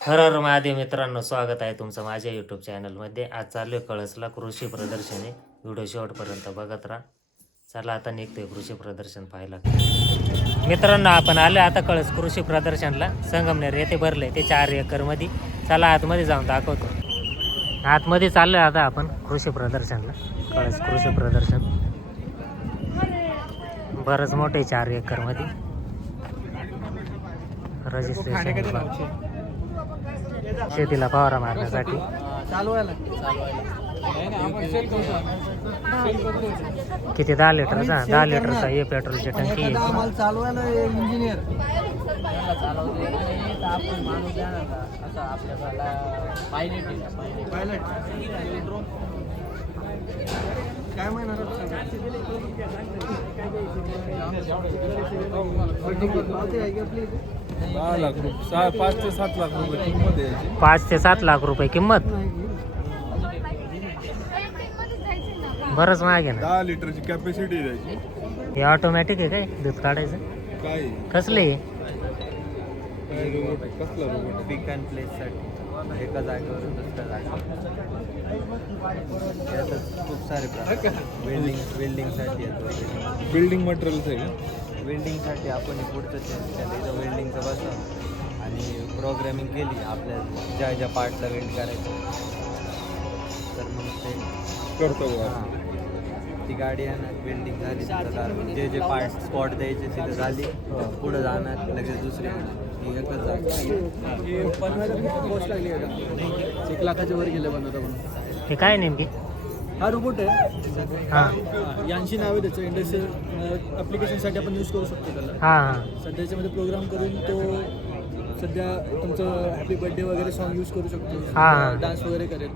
हर हर महादेव मित्रांनो, स्वागत आहे तुमचं माझ्या यूट्यूब चॅनलमध्ये. आज चालू आहे कळसला कृषी प्रदर्शनी. व्हिडिओ शेवटपर्यंत बघत राहा. चला आता निघतोय कृषी प्रदर्शन पाहायला. मित्रांनो, आपण आलो आता कळस कृषी प्रदर्शनला. संगमनेर येथे भरले ते 4 एकरमध्ये. चला आतमध्ये जाऊन दाखवतो. आतमध्ये चाललो आहे आता आपण कृषी प्रदर्शनला. कळस कृषी प्रदर्शन बरंच मोठे 4 एकरमध्ये. रजिस्ट्रेशन शेतीला फवारा मारण्यासाठी. किती 10 लिटरचा 10 लिटरचा हे पेट्रोलची टंकी आहे. काय म्हणणार 10 लाख रुपये 5 ते 7 लाख रुपये किंमत आहे. 5 ते 7 लाख रुपये किंमत. बरंच महाग आहे ना. 10 लिटरची कॅपॅसिटी द्यायची. हे ऑटोमॅटिक आहे काय दूध काढायचं? काय कसले हे? रोबोट कसला रोबोट? पिक अँड प्लेससाठी एका जागेवरून दुसऱ्या जागेवर. यातच खूप सारे प्रकार. वेल्डिंगसाठी येतो. बिल्डिंग मटेरियल्स आहे का? वेल्डिंगसाठी आपण हे पुढचं चेंज केलं. इथं वेल्डिंगचं बसवलं आणि प्रोग्रामिंग केली आपल्या ज्या पार्टला वेल्ड करायचं, तर मग ते करतो बा. ती गाडी आहे ना, वेल्डिंग झाली तिथं जे पार्ट स्पॉट द्यायचे तिथं झाली, पुढं जाणार लगेच दुसरी ही एकच जागा. 1 लाखाच्या वर गेले बनवता म्हणून. हे काय नेमकी? हा रोबोट आहे. हां यांची नाव आहे त्याचं. इंडस्ट्रियल ॲप्लिकेशनसाठी आपण यूज करू शकतो त्याला. हां सध्या याच्यामध्ये प्रोग्राम करून तो सध्या तुमचं हॅपी बर्थडे वगैरे सॉन्ग यूज करू शकतो. हां. डान्स वगैरे करेल.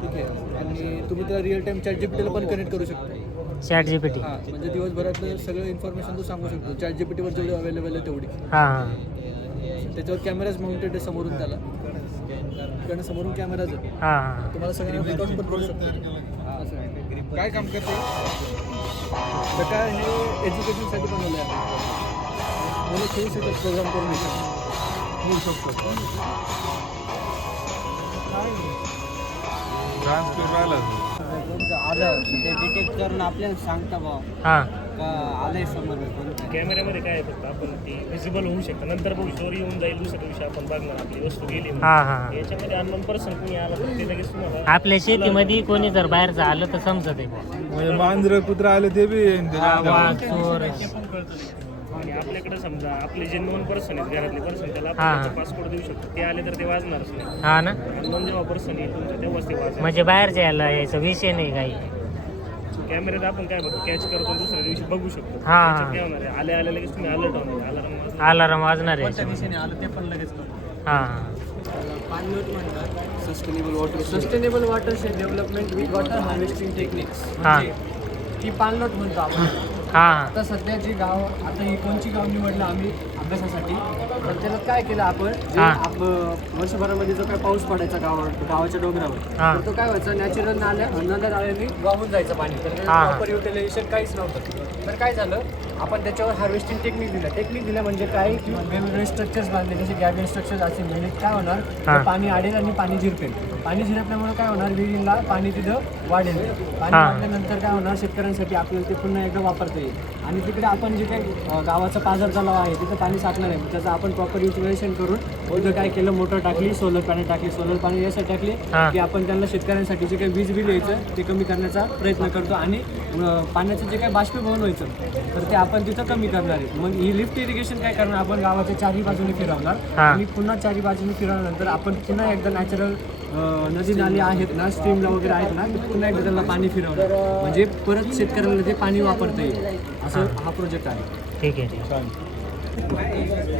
ठीक आहे. आणि तुम्ही त्याला रिअल टाईम चॅट जीपीटीला पण कनेक्ट करू शकता. ChatGPT. हां, म्हणजे दिवसभरातलं सगळं इन्फॉर्मेशन तो सांगू शकतो. चॅट जीपीटीवर जेवढी अवेलेबल आहे तेवढी. हां त्याच्यावर कॅमेराज माउंटेड आहे समोरून त्याला. कारण समोरून कॅमेराज आहे. हां तुम्हाला सगळं रेकॉर्ड पण करू शकतो. काय काम करते? तर काय हे एज्युकेशनसाठी बनवलं आहे. मुलं खेळू शकतात, प्रोग्राम करून होऊ शकतो. डान्स करून राहिला आलं ते डिटेक्ट करून आपल्याला सांगता बा हां. का आलंय समोर. कॅमेऱ्यामध्ये काय आहे, फक्त आपण ती विजिबल होऊ शकतं. नंतर बघू चोरी येऊन जाईल, दुसऱ्या दिवशी आपण बघणार आपली वस्तू गेली म्हणून. हां हां. याच्यामध्ये अननोन पर्सन कोणी आला तर ते लगेच तुम्हाला आपल्या शेतीमध्ये कोणी जर बाहेरचं आलं तर समजत आहे बुवा. म्हणजे मांजर कुत्र आले ते बी वाघ, चोर. आणि आपल्याकडे समजा आपले जे नोन पर्सन आहेत, घरातले पर्सन, त्याला हां. आपण पासपोर्ट देऊ शकतो. ते आले तर ते वाजणारच नाही. हां ना. नोन जेव्हा पर्सन येईल तुमच्या तेव्हाच ते वाजणार. म्हणजे बाहेरच्या यायला यायचा विषय नाही काही. कॅमेऱ्यात आपण काय बघतो, कॅच करतो, दुसऱ्या दिवशी बघू शकतो. हां. त्याच्यात काय होणार आहे, आले लगेच तुम्ही अलर्ट होणार. अलार्म अलार्म वाजणार आहे. आलं ते पण लगेच करतो. हां sustainable water development with water harvesting techniques. हां ही पाणलोट म्हणतो आपण. हां आता सध्याची गाव, आता ही कोणची गाव निवडलं आम्ही अभ्यासासाठी, तर त्याला काय केलं आपण, जे हां. वर्षभरामध्ये जो काय पाऊस पडायचा गावाच्या डोंगरावर, हां. तर तो काय व्हायचा, नॅचरल नाल्याने वाहून जायचं पाणी, तर हां. प्रॉपर युटिलायझेशन काहीच नव्हतं. तर काय झालं, आपण त्याच्यावर हार्वेस्टिंग टेक्निक दिलं म्हणजे काय की वेगवेगळे स्ट्रक्चर्स बांधले, जसे गॅबियन स्ट्रक्चर्स असेल. म्हणजे काय होणार, हां. तर पाणी आडेल आणि पाणी झिरपेल. पाणी झिरपल्यामुळे काय होणार, विहिरीला पाणी तिथं वाढेल. पाणी हां. वाढल्यानंतर काय होणार, शेतकऱ्यांसाठी आपल्याला ते पुन्हा एकदा वापरता येईल. आणि तिकडे आपण जे काही गावाचा पाझर तलाव आहे तिथं पाणी साठणार आहे, त्याचं आपण प्रॉपर युटिलायझेशन करून तिथं काय केलं, मोटर टाकली, सोलर पॅनल टाकली. सोलर पॅनल यासाठी टाकली हां. की आपण त्यांना शेतकऱ्यांसाठी जे काही वीज बिल यायचं ते कमी करण्याचा प्रयत्न करतो. आणि पाण्याचं जे काही बाष्पीभवन व्हायचं तर ते आपण तिथं कमी करणार आहे. मग ही लिफ्ट इरिगेशन काय करणार, आपण गावाच्या चारही बाजूने फिरवणार. हां. आणि पुन्हा चारही बाजूने फिरवल्यानंतर आपण पुन्हा एकदा नॅचरल नदी नाली आहेत ना, स्ट्रीमला वगैरे आहेत ना, ते पुन्हा एकदा त्यांना पाणी फिरवणार. म्हणजे परत शेतकऱ्यांना ते पाणी वापरता येईल, असं हा प्रोजेक्ट आहे. ठीक आहे.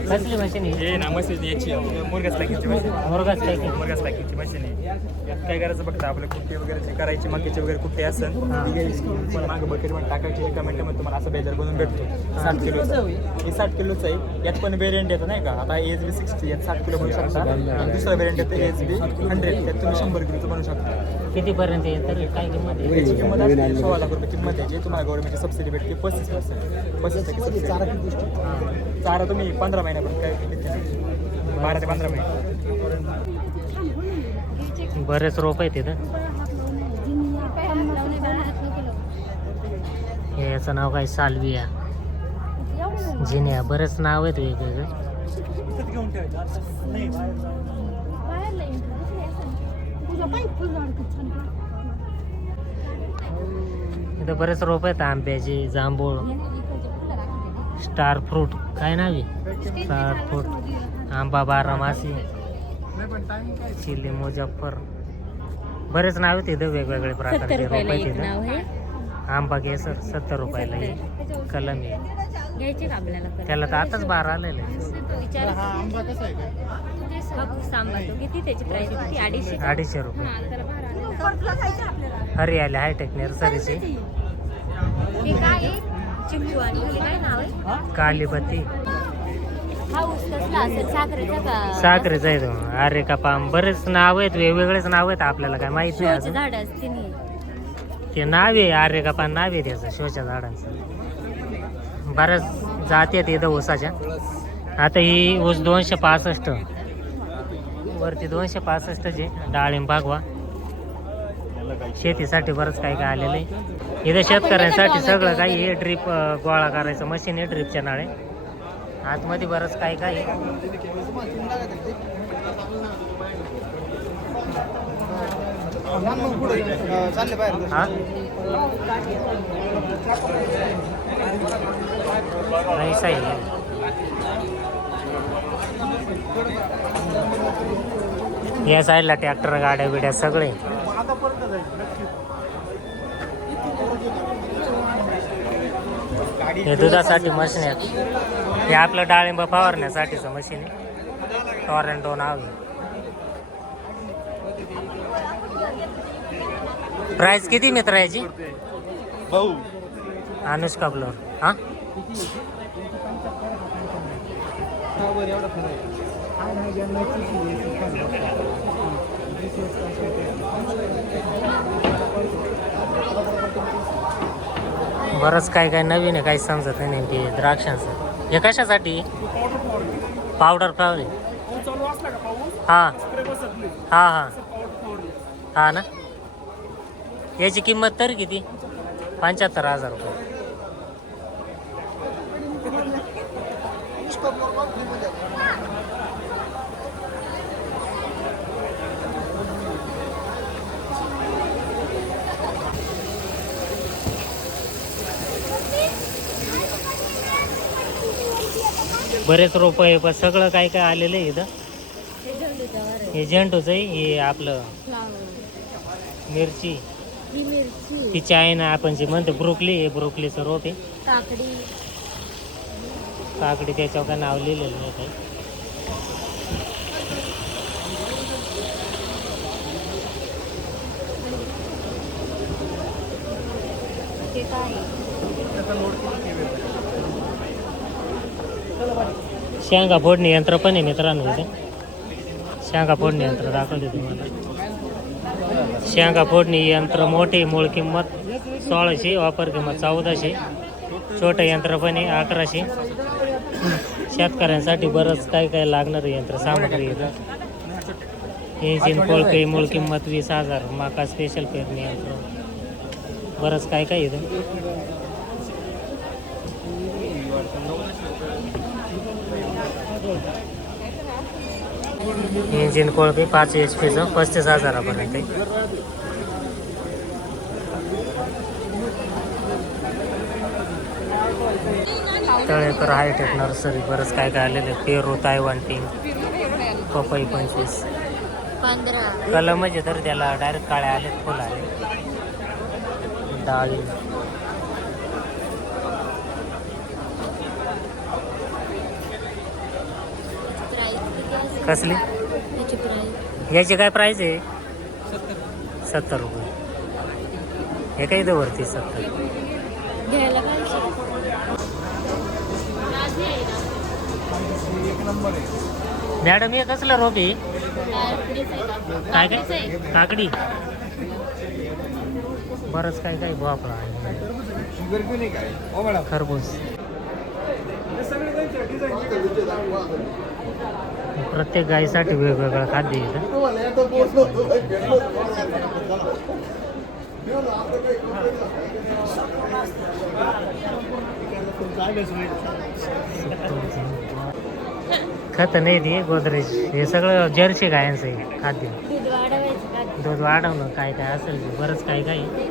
कसली मशीन आहे? हे ना मशीन याची मुरगास पॅकिंगची मशीन. मुरगास पॅकिंग. मुरगास पॅकिंगची मशीन आहे. यात काय करायचं फक्त आपलं कुट्टी वगैरे जे करायची, मक्याची वगैरे कुट्टी असेल ती घ्यायची, तुम्हाला मागं बकेटमध्ये टाकायची. रिकमेंडमध्ये तुम्हाला असं बेजर बनवून भेटतो 60 किलोचं. हे 60 किलोचं आहे. यात पण व्हेरियंट येतं नाही का, आता ASB 60 यात 60 किलो बनवू शकता. आणि दुसरा व्हेरियंट येतं ASB 100, त्यात तुम्ही 100 किलोचं बनवू शकता. कितीपर्यंत येईल तरी काय किंमत आहे? याची किंमत असते 16 लाख रुपये किंमत याची. तुम्हाला गव्हर्नमेंटची सबसिडी भेटते 35%. 35% सबसिडी. चारा तुम्ही 15 महिन्यापर्यंत काय 12 ते 15 महिने बरेच रोप आहे तिथं. हे याचं नाव काय साल्विया, जिनिया, बरेच नाव आहेत वेगवेगळे. इथं बरेच रोप आहेत आंब्याची, जांभूळ, स्टार फ्रूट, काय नाव आहे स्टार फ्रूट, आंबा बारामासी, चिली मुजफ्फर, बरेच नाव आहेत इथं वेगवेगळे प्रकारचे रोप आहेत इथं. आंबा केसर 70 रुपयाला आहे, कलम आहे त्याला तर आताच 12 आलेलं आहे. 250 रुपये. हरियाली हायटेक नर्सरीची कालीबत्ती, साखरेचा आहे तो, अरे का पाम, बरेच नाव आहेत, वेगवेगळेच नाव आहेत, आपल्याला काय माहित नाही अजून. ते नाव आहे अरे का पाम, नाव आहे त्याचं शोच्या झाडांचं. बऱ्याच जाती आहेत इथं ऊसाच्या. आता ही ऊस 265 वरती 265चे, डाळिंब बागवा, शेतीसाठी बरंच काही काय आलेलं आहे इथं. शेतकऱ्यांसाठी सगळं काही हे ड्रीप गोळा करायचं मशीन आहे, ड्रीपच्या नाळे आतमध्ये बरंच काही काही. हा ऐसा ही है. या साईडला ट्रॅक्टर, गाड्या बिड्या सगळे. हे दुधासाठी मशीन आहे, हे आपलं डाळिंब फवारण्यासाठीचं मशीन आहे, टॉरेंटो नाव आहे. प्राइस किती मित्र याची भाऊ? अनुष्का ब्लोर. हा बरंच काय काय नवीन आहे, काही समजत नाही नेमकी. द्राक्षांचं हे कशासाठी? Powder flower. हां हां हां हां ना. याची किंमत तर किती? 75,000 रुपये. बरेच रोप आहे, पण सगळं काय काय आलेलं आहे इथं. हे झेंडूचं आहे, हे आपलं मिरची, ती चायना आपण जे म्हणतो ब्रोकली, हे ब्रोकलीचं रोप आहे. काकडी त्याच्यावर काय नाव लिहिलेलं नाही काही. शेंगा फोडणी यंत्र पण आहे मित्रांनो इथे. शेंगा फोडणी यंत्र दाखवते तुम्हाला. शेंगा फोडणी यंत्र मोठे, मूळ किंमत 1600, वापर किंमत 1400, छोटं यंत्र पण आहे 1100. शेतकऱ्यांसाठी बरंच काय काय लागणार यंत्र सामग्री इथं. इंजिन कोळपे, मूळ किंमत 20,000, माका स्पेशल पेरणी यंत्र, बरंच काय काय इथं. इंजिन कोळपे 5 HP चं 35,000पर्यंत. तळेकर हायटेक नर्सरी, बरंच काय काय आलेलं. पेरू, तायवान पिंक, पपई 25. कलम म्हणजे तर त्याला डायरेक्ट काळे आलेत, फुल आले. डाळी कसली? याची काय प्राइस आहे? 70 रुपये. हे काही इथं वरती 70. मॅडम हे कसलं रोप आहे? काय काय? काकडी. बरंच काय काय भोपळा आहे, खरबूज. प्रत्येक गायीसाठी वेगवेगळं खाद्य आहे इथं. खत नाही ते गोदरेज, हे सगळं जर्सी गायांचं आहे खाद्य. दूध वाढवणं काय काय असेल ते बरंच काय काय आहे.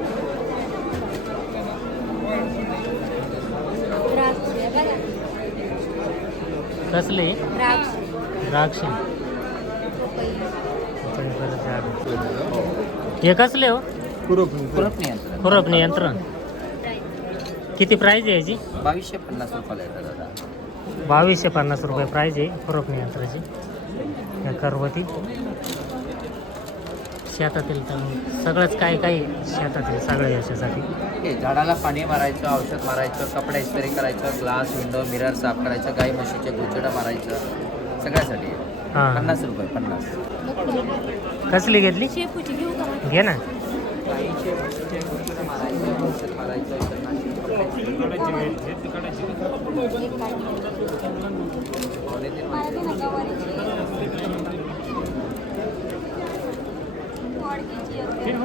कसले द्राक्ष हे कसले हो? खुरपणी यंत्र. किती प्राइस आहे याची? 2250 रुपयाला येतात दादा. 2250 रुपये प्राइस आहे खुरपणी यंत्राची. या करवती शेतातील तर सगळंच काय काय शेतातील सगळं याच्यासाठी. हे झाडाला पाणी मारायचं, औषध मारायचं, कपडे इस्त्री करायचं, ग्लास, विंडो, मिरर साफ करायचं, गाई म्हशीचे गुचडा मारायचं, सगळ्यासाठी हां 50 रुपये 50. कसली घेतली? घे ना. गाईचे म्हशीचे गुचडा मारायचं, औषध मारायचं,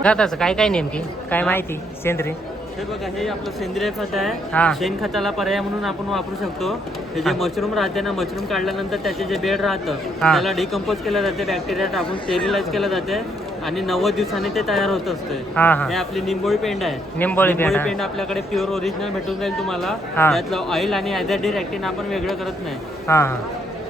खताचं काय काय नेमकी काय माहिती सेंद्रिय? हे बघा, हे आपलं सेंद्रिय खत आहे. हा. शेणखताला पर्याय म्हणून आपण वापरू शकतो. हे जे मशरूम राहते ना, मशरूम काढल्यानंतर त्याचे जे बेड राहतं हा. त्याला डिकम्पोज केलं जाते, बॅक्टेरिया टाकून स्टेरिलाइज केलं जाते आणि 90 दिवसांनी ते तयार होत असते. हा हा हे आपली निंबोळी पेंड आहे. निंबोळी पेंड, हा. पेंड आपल्याकडे प्युअर ओरिजिनल भेटून जाईल तुम्हाला. हा. त्यातलं ऑइल आणि ॲझॅडिर ॲक्टिन आपण वेगळं करत नाही. हा हा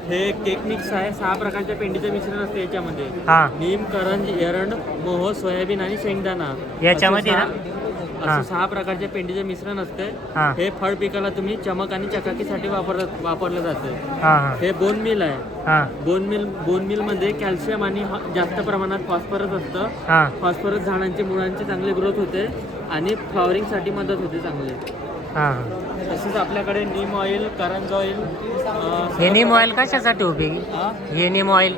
हे केक मिक्स आहे. 6 प्रकारच्या पेंडीचं मिश्रण असते याच्यामध्ये. हा नीम, करंज, एरंड, मोह, सोयाबीन आणि शेंगदाणा. याच्यामध्ये असं ना? सहा- असं 6 प्रकारच्या पेंडीचे मिश्रण असते. हा. हे फळ पिकाला तुम्ही चमक आणि चकाकीसाठी वापरलं जाते. हा हा हे बोन मिल आहे. हा बोन मिल मध्ये कॅल्शियम आणि जास्त प्रमाणात फॉस्फरस असतं. हा फॉस्फरस झाडांची मुळांची चांगली ग्रोथ होते आणि फ्लॉवरिंगसाठी मदत होते चांगली. हा. तसेच आपल्याकडे नीम ऑइल, करंज ऑइल, हे नीम ऑइल कशासाठी उपयोगी? हे नीम ऑइल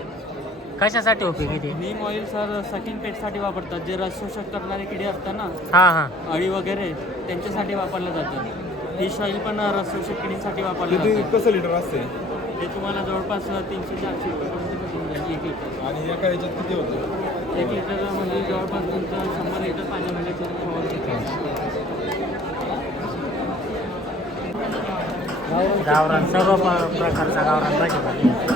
कशासाठी उपयोगी ते? नीम ऑइल सर सकिंग पेटसाठी वापरतात. जे रस शोषक करणारे किडे असतात ना, हा हा अळी वगैरे, त्यांच्यासाठी वापरलं जातं. फिश ऑइल पण रस शोषक किडींसाठी वापरलं जातं. कसं लिटर असते ते तुम्हाला जवळपास 300-400 रुपयापर्यंत भेटून जाईल 1 लिटर. आणि एका ह्याच्यात किती होतं? 1 लिटर म्हणजे जवळपास तुमचं 100 लिटर पाण्यामध्ये गावरान सर्व प्रकारचा गावरान भाजीपाला.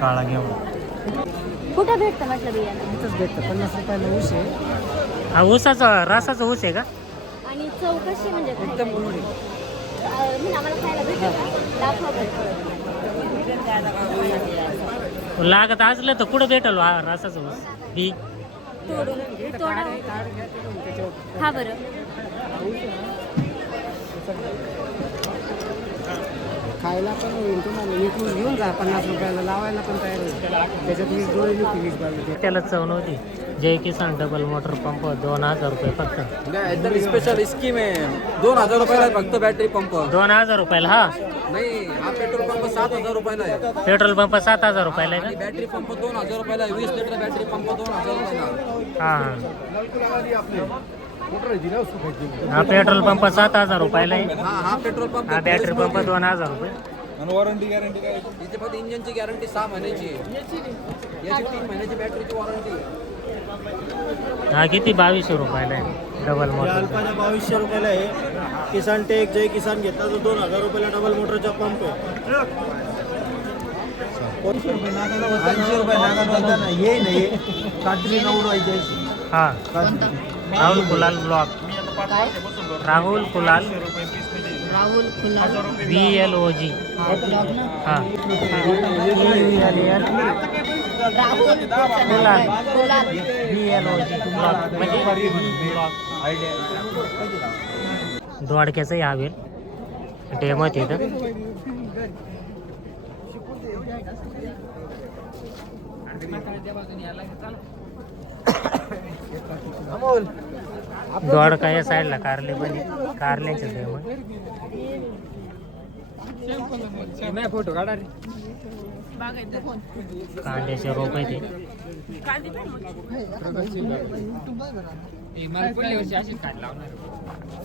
काळा घेऊन कुठं भेटतं म्हटलं बियाणं? इथंच भेटतं. 50 रुपयाला ऊस आहे. हा ऊसाचा रसाचा ऊस आहे का? आणि चव कशी म्हणजे काय? एकदम गुणवणी. म्हणजे आम्हाला खायला भेटतं का? दाखवा बरं. लागत असलं तर कुठं भेटल रसाचा ऊस बी? तोडा. हा बरं. खायला पण होईल तुम्हाला. एक ऊस घेऊन जा 50 रुपयाला, लावायला पण तयार होईल. त्याच्यात 20 डोळे निघते 20-22. त्याला चव नव्हती. जय किसान डबल मोटर पंप 2000 रुपये फक्त. एकदम स्पेशल स्कीम आहे. 2000 रुपयाला फक्त बॅटरी पंप. 2000 रुपयाला? हा नाही, हा पेट्रोल पंप 7000 रुपयाला आहे. पेट्रोल पंप 7000 रुपयाला आहे आणि का? बॅटरी पंप 2000 रुपयाला आहे. 20 लिटर बॅटरी पंप 2000 रुपयाला. हा हा पेट्रोल पंप 7000 रुपयाला आहे. हा पेट्रोल पंप. हा बॅटरी पंप 2000 रुपये. आणि वॉरंटी गॅरंटी काय? इथे फक्त इंजिनची गॅरंटी 6 महिन्याची आहे. याची 3 महिन्याची बॅटरीची वॉरंटी. हा किती? 2200 रुपयाला आहे डबल मोटर. अल्पाचा 2200 रुपयाला आहे. किसान टेक जय किसान घेतला तर 2000 रुपयाला डबल मोटरचा पंप आहे. 80 रुपये नागाला हे नाही कात्री उडवायची. हा राहुल कुलाल ब्लॉक. राहुल कुलाल VLOG. हा कुलाल VLOG ब्लॉक म्हणजे दोडक्याचंही हवेल डेमत येतं. दोडका या साईडला कारले पण आहे. कारल्याचे ते मग नाही फोटो काढा रे. कांद्याचे रोप आहे ते.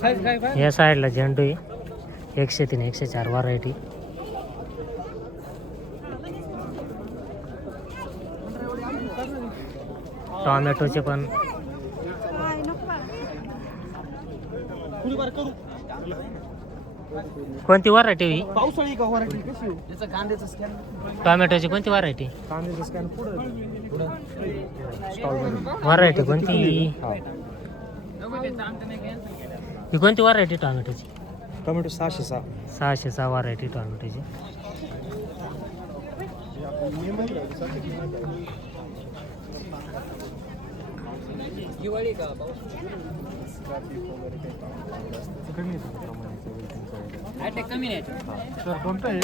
साईज काय काय या साईडला झेंडू आहे 103 104 व्हरायटी. टोमॅटोचे पण कोणती व्हरायटी ही पावसाळी का व्हरायटी कशी हो? याचा कांद्याचा स्कॅन टोमॅटोची कोणती व्हरायटी कांद्याचा स्कॅन पुढे व्हरायटी कोणती ही कोणती व्हरायटी टोमॅटोची टोमॅटो 606 606 व्हरायटी टोमॅटोची. सर कोणतं आहे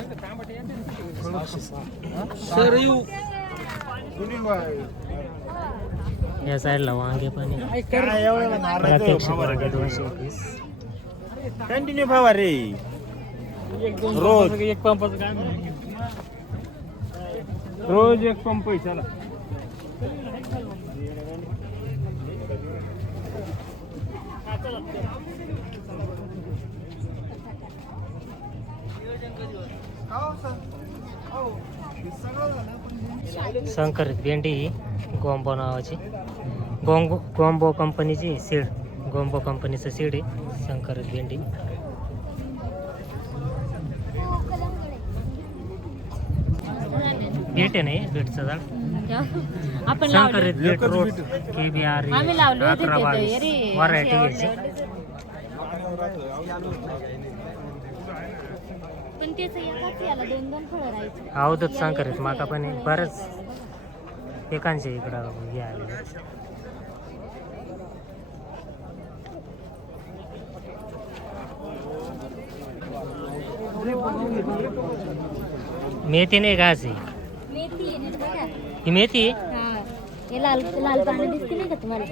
सर येऊ या साईडला वांगे पण आहे. प्रात्यक्षिक वांगे 220. कंटिन्यू फवार रे रोज एक पंपाचं काय रोज एक पंप आहे चला. संकरित भेंडी ही गोंबो नावाची गोंबो कंपनीची सीड. गोंबो कंपनीचं सीड आहे संकरित भेंडी. बीट आहे नाही बीटचं झाड. आपण लावले संकरित बीट रोड KBR आम्ही लावले होते ते 1822 व्हरायटी घ्यायची. पण त्याचं एकाच याला 2-2 फळं राहायची. अवधूत संकरित माका पण आहे. बरंच पिकांचे इकडं हे आले. मेथी नाही घायची मेथी आहे ना बघा. ही मेथी आहे? हा हे लाल लाल पानं दिसते नाही का तुम्हाला?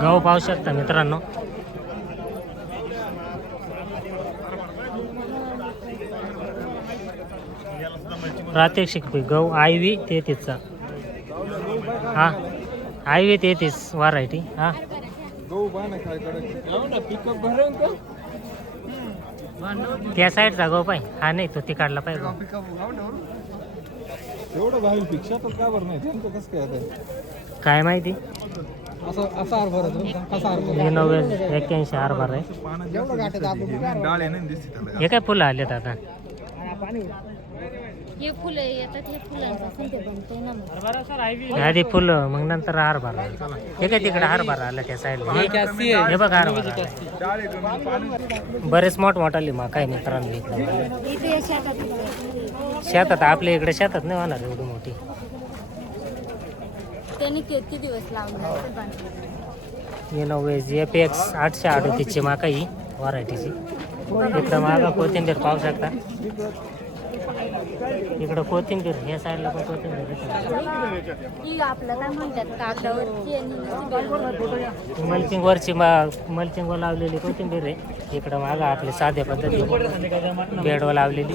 गहू पाहू शकता मित्रांनो. प्रात्यक्षिक पीक गहू IV 33चा. हा IV 33 व्हरायटी. हा गहू बाण काय करायचं पिकअप भरून का त्या साईडचा गहू पाय. हा नाही तो ती काढला पाहिजे. एवढं भावी पिक्षा तर का बरं नाही त्यांचं कसं काय आता काय माहिती. असा हरभरा कसा हरभरा हे 91 हरभरा आहे. एवढं गाठत आपण डाळ आहे ना दिसते त्याला हे काय फुलं आलेत आता. हे फुलं येतात हे फुलांपासून ते बनते ना मग. आधी फुलं मग नंतर हरभरा. हे काय तिकडे हरभरा आला त्या साईडला. हे बघ हरभरा. बरेच मोठमोठाली मग काय मित्रांनो इकडे. इथे शेतात शेतात आपल्या इकडे शेतात नाही होणार एवढी मोठी. त्यांनी किती दिवस लावले हे 90 FX 838 ची माका ही व्हरायटीची. इकडं मागा कोथिंबीर पाहू शकता. इकडं कोथिंबीर या साईडला पण कोथिंबीर आहे. ही आपलं काय म्हणतात कागदावरची आणि नुसती मल्चिंग वरची मल्चिंग वर लावलेली कोथिंबीर आहे. इकडं मागा आपली साध्या पद्धतीने बेडवर लावलेली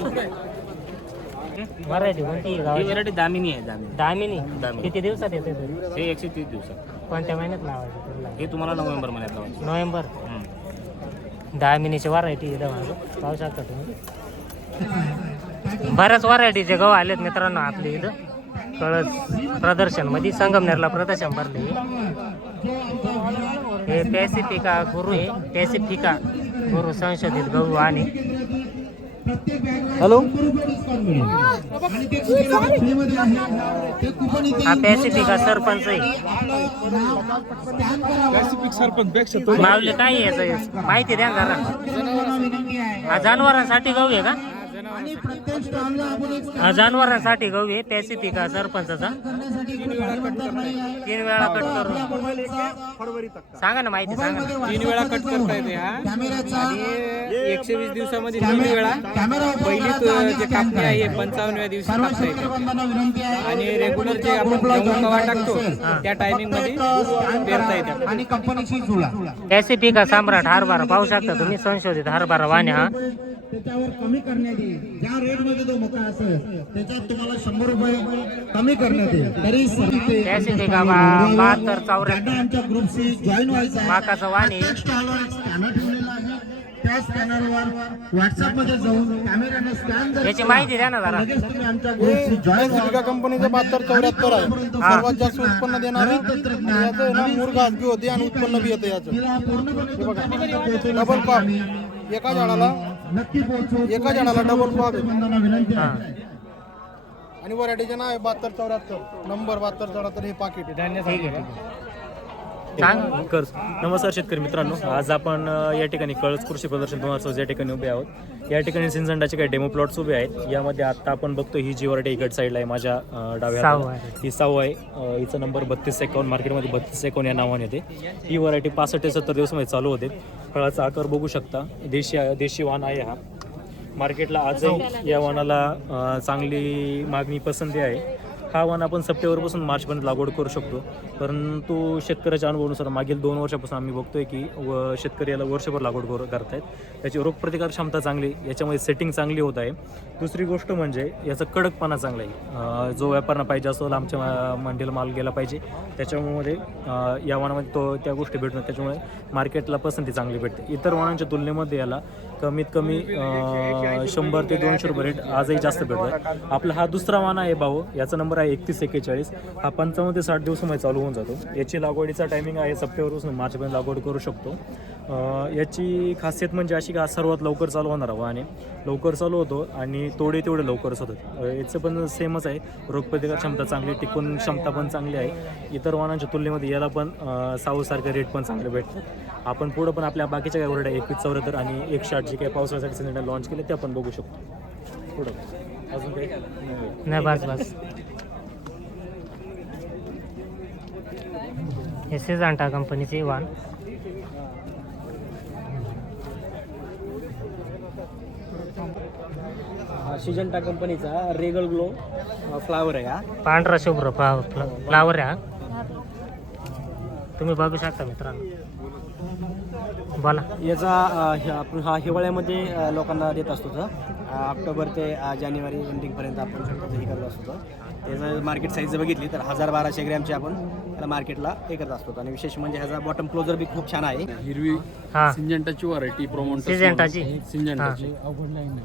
व्हरायटी. कोणती व्हरायटी दामिनी आहे. दामिनी. किती दिवसात येते हे 130 दिवसात. कोणत्या महिन्यात लावायचं? हे तुम्हाला नोव्हेंबर महिन्यात लावायचं. नोव्हेंबर. दामिनीची व्हरायटी इथं मागं पाहू शकता तुम्ही. बऱ्याच व्हरायटीचे गहू आलेत मित्रांनो आपल्या इथं कळस प्रदर्शनमध्ये. संगमनेरला प्रदर्शन भरले. हे पॅसिफिका गुरु आहे. पॅसिफिका गुरु संशोधित गहू आणि हॅलो हा पॅसिफिका सरपंच आहे. पॅसिफिक सरपंच पेक्षा तो मावले काय आहे याचं माहिती द्या जरा. हा जनावरांसाठी गहू आहे का? जनावर प्रत्येक स्टॉलला आपण एक जनावरांसाठी गहू आहे पॅसिफिका सरपंचाचा करण्यासाठी कोणी भाडवंतर नाही आहे. 3 वेळा कट करून फरवरी तक सांगा ना माहिती सांगा ना. 3 वेळा कट करता येते हा कॅमेऱ्याचा आणि 120 दिवसामध्ये 3 वेळा कॅमेरा पहिली जे कापणी आहे 55व्या दिवशी कापता येते बंधना विनंती आहे आणि रेग्युलर जे आपण गहू कवा टाकतो त्या टायमिंग मध्ये पेरता येते आणि कंपनीची जुळा पॅसिफिका सम्राट हरभरा पाहू शकता तुम्ही संशोधित हरभरा वाणे हा त्याच्यावर कमी करण्यात येईल. ज्या रेट मध्ये तो मका असेल त्याच्यात तुम्हाला 100 रुपये कमी करण्यात येईल. तरी पॅसिफिका 72-74 आमच्या ग्रुपशी जॉईन व्हायचं आहे. माकाचं वाणी स्टॉलवर एक स्कॅनर ठेवलेला आहे. त्या स्कॅनरवर व्हॉट्सअप मध्ये जाऊन कॅमेऱ्याने स्कॅन जर याची माहिती द्या ना जरा. लगेच तुम्ही आमच्या ग्रुपशी जॉईन व्हा. कंपनीचं 72-74 आहे सर्वात जास्त उत्पन्न देणार याचं ना मुरघास बी होते आणि उत्पन्न बी येतं याचं तिला पूर्णपणे डबल पाप एका झाडाला नक्की पोहोचू. एका झाडाला डबल पाप आहे. बंधना विनंती आहे. आणि व्हरायटीचं नाव आहे 72-74 नंबर 72-74 हे पाकिट ठीक आहे ठीक आहे. सांग नमस्कार शेतकरी मित्रांनो, आज आपण या ठिकाणी कळस कृषी प्रदर्शन 2024 या ठिकाणी उभे आहोत. या ठिकाणी सिंझंडाचे काही डेमो प्लॉट्स उभे आहेत. यामध्ये आता आपण बघतो ही जी व्हरायटी इकड साईडला आहे माझ्या डाव्या हाताला. ही 6 आहे. हिचा नंबर 3251 मार्केटमध्ये 3251 या नावाने येते. ही व्हरायटी 65 ते 70 दिवसामध्ये चालू होते. फळाचा आकार बघू शकता. देशी वाण आहे हा. मार्केटला आजही या वाणाला चांगली मागणी पसंती आहे. हा वाण आपण सप्टेंबरपासून मार्चपर्यंत लागवड करू शकतो. परंतु शेतकऱ्याच्या अनुभवानुसार मागील 2 वर्षापासून आम्ही बघतोय की शेतकरी याला वर्षभर लागवड करतायत. त्याची रोगप्रतिकार क्षमता चांगली, याच्यामध्ये सेटिंग चांगली होत आहे. दुसरी गोष्ट म्हणजे याचा कडकपणा चांगला आहे. जो व्यापाऱ्यांना पाहिजे असतो आमच्या मंडीला माल गेला पाहिजे, त्याच्यामुळे या वाणामध्ये त्या गोष्टी भेटतात. त्याच्यामुळे मार्केटला पसंती चांगली भेटते. इतर वाणांच्या तुलनेमध्ये याला कमीत कमी 100 ते 200 रुपये रेट आजही जास्त भेटतात. आपला हा दुसरा वाण आहे भाऊ. याचा नंबर आहे 3141. हा 55 ते 60 दिवसामध्ये चालू होऊन जातो. याची लागवडीचा टायमिंग आहे सप्टेंबरपासून मार्चपर्यंत लागवड करू शकतो. याची खासियत म्हणजे अशी का सर्वात लवकर चालू होणार हवा आणि लवकर चालू होतो आणि तोडे तेवढे लवकरच होतात. याचं पण सेमच आहे. रोगप्रतिकार क्षमता चांगली, टिकून क्षमता पण चांगली आहे. इतर वाणांच्या तुलनेमध्ये याला पण सावसारखे रेट पण चांगले भेटतात. आपण पुढं पण आपल्या बाकीच्या काही व्हरायटी 2174 आणि 160 जे काही पावसाळ्यासाठी सिलेंडर लॉन्च केले ते आपण बघू शकतो. पुढं अजून काही नाही बस हे सिंझंडा कंपनीचे वाण. सिजंटा कंपनीचा रेगल ग्लो फ्लावर आहे हा. पांढरा शुभ्र फ्लावर आहे हा. तुम्ही बघू शकता मित्रांनो. बोला. याचा आपण हा हिवाळ्यामध्ये लोकांना देत असतो. ऑक्टोबर ते जानेवारी एंडिंगपर्यंत आपण हे करत असतो. त्याचं मार्केट साईज जर बघितली तर 1000-1200 ग्रॅमची आपण त्याला मार्केटला हे करत असतो. आणि विशेष म्हणजे ह्याचा बॉटम क्लोजर बी खूप छान आहे. हिरवी हा सिंजंटाची व्हरायटी प्रोमोंटस सिंझंडाची. सिंजंटाची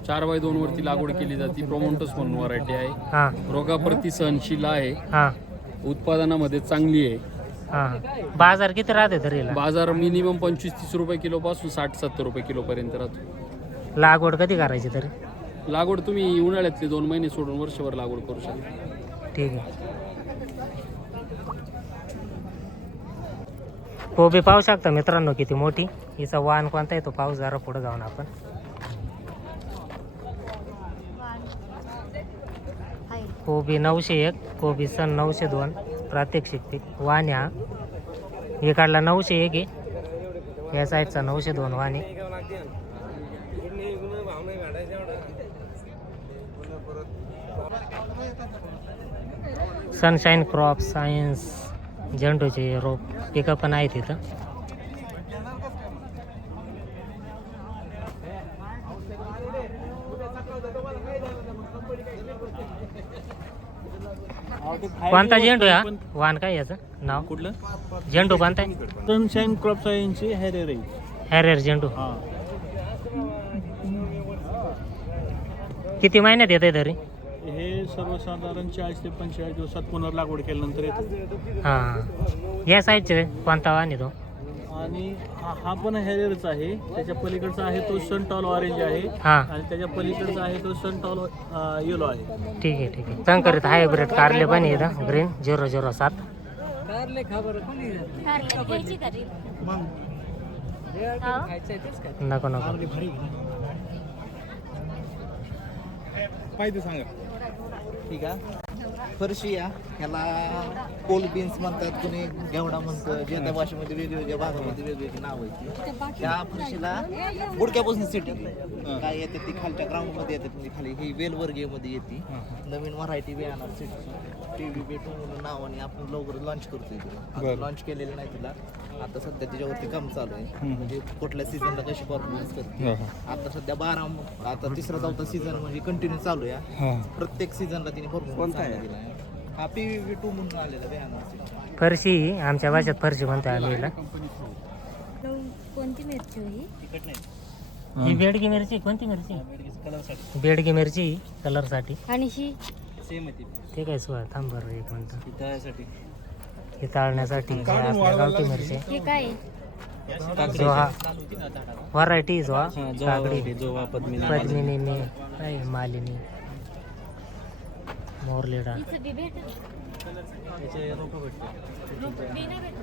4x2 वरती लागवड केली जाते. प्रोमोंटस म्हणून व्हरायटी आहे. हा रोगाप्रती सहनशील आहे. हा उत्पादनामध्ये चांगली आहे. हा. बाजार किती राहते तरी याला? बाजार मिनिमम 25-30 रुपये किलो पासून 60-70 रुपये किलो पर्यंत राहतो. लागवड कधी करायची तरी? लागवड तुम्ही उन्हाळ्यातले 2 महिने सोडून वर्षभर लागवड करू शकता. ठीक आहे. कोबी पाहू शकता मित्रांनो किती मोठी. हिचा वाण कोणता आहे तो पाहू जरा पुढे जाऊन आपण. कोबी 901, कोबी सन 902 प्रात्यक्षिक पीक वाण हा. हे काढला 901 आहे. या साईडचा 902 वाण आहे. सनशाईन क्रॉप सायन्स झेंडूचे रोप पिकं पण आहेत इथं. कोणता झेंडू आहे हा? वाण काय याचं नाव? कुठलं झेंडू कोणता आहे? सनशाईन क्रॉप सायन्सची हॅरेर आहे. हॅरेर झेंडू. किती महिन्यात येते तरी? हे सर्वसाधारण 40 ते 45 दिवसात पुनर्लागवड केल्यानंतर येतो. हां. या साईडचे कोणता वाण आहे तो? आणि हा पण हॅरेरचा आहे. त्याच्या पलीकडचा आहे तो सनटॉल ऑरेंज आहे. हां आणि त्याच्या पलीकडचा आहे तो सनटॉल येलो आहे. ठीक आहे ठीक आहे. संकरित हायब्रिड कारले पण आहे इथं ग्रीन 007. घ्यायची तरी नको नको. पाहिजे सांगा. ठीक आहे. फरशी या ह्याला पोल बीन्स म्हणतात, कुणी घेवडा म्हणतं, जे त्या भाषेमध्ये वेगवेगळ्या भागामध्ये वेगवेगळी नाव आहेत. त्या फरशीला गुडक्यापासून सेटिंग काय येते ती खालच्या ग्राउंडमध्ये येतात, म्हणजे खाली ही वेलवर्गीयमध्ये येते. नवीन व्हरायटी येणार टीव्ही भेटून म्हणून नावाने आपण लवकर लॉन्च करतोय तिला. लॉन्च केलेलं नाही तिला, आता सध्या त्याच्यावरती काम चालू आहे. म्हणजे कुठल्या सीझनला कशी परफॉर्मन्स करते. आता सध्या 12 आता 3रा-4था सीझन म्हणजे कंटिन्यू चालू आहे. प्रत्येक सीझनला तिने परफॉर्मन्स दिला आहे. हा PVV2 म्हणून आलेला आहे. फरशी आमच्या भाषेत फरशी म्हणतो आम्ही हिला. कोणती मिरची होई? ही बेडगी मिरची. कोणती मिरची? बेडगी मिरची कलरसाठी. आणि ही सेम आहे ते काय सुद्धा थांब बरं एक मिनिट. ती तळ्यासाठी. हे ताळण्यासाठी आपल्या गावठी मिरची. हे काय आहे? जो हा व्हरायटी जो हा काकडी, जोवा, पद्मिनी, काय मालिनी, मोरलेडा. हिचं बी भेटेल? त्याचे रोपं भेटते. बी नाही भेटत.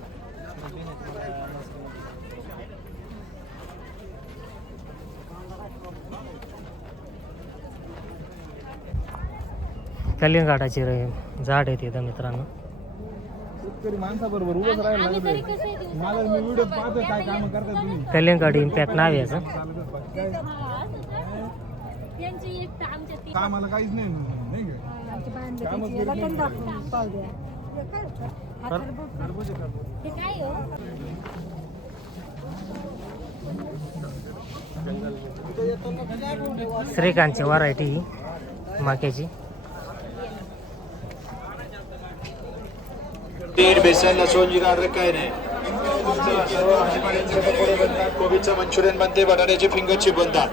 कलिंगाडाची झाड आहे तिथं मित्रांनो. शेतकरी माणसाबरोबर उभंच राहायला आम्ही लागले. तरी कसं आहे तुमचं? माझा मी व्हिडिओ पाहतोय काय कामं करतात तुम्ही. कलिंगाड इम्पॅक्ट नाव याचं. यांची एक तर आमच्या ती कामाला काहीच नाही नाही का? कामच करत नाही. हे काय हो? श्रीकांतची व्हरायटी माक्याची. बेसन लसूण जिरा अद्रक काय नाही. कोबीचं मंचुरियन बनते, बटाट्याची फिंगरची बनतात.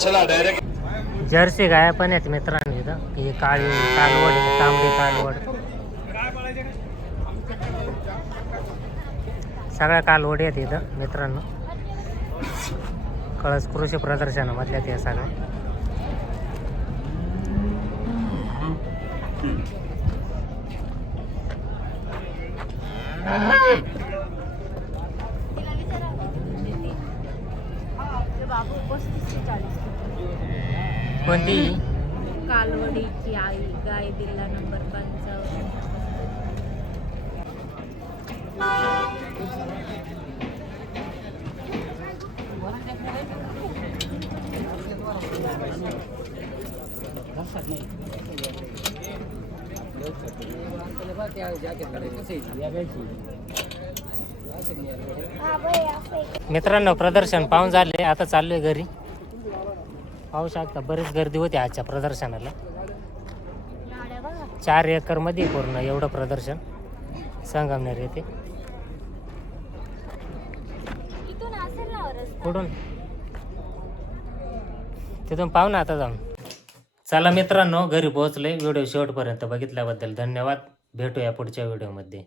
चला डायरेक्ट. जर्सी गाया पण आहेत मित्रांनो इथं. ही काळी कालवड आहे, तांबडी कालवड, सगळ्या कालवडी आहेत इथं मित्रांनो. कळस कृषी प्रदर्शनामधल्या त्या सगळ्या. बाबू 35-40 कोणती? कालवडीची आई गाय दिला नंबर 55. मित्रांनो प्रदर्शन पाहून झाले, आता चाललोय घरी. पाहू शकता बरीच गर्दी होती आजच्या प्रदर्शनाला. 4 एकर मध्ये पूर्ण एवढं प्रदर्शन संगमनेर येथे. इथून असेल ना रस्ता? कुठून? तिथून पाहू ना आता जाऊन. चला मित्रांनो घरी पोहोचले. व्हिडिओ शेवटपर्यंत बघितल्याबद्दल धन्यवाद. भेटूया पुढच्या व्हिडिओमध्ये.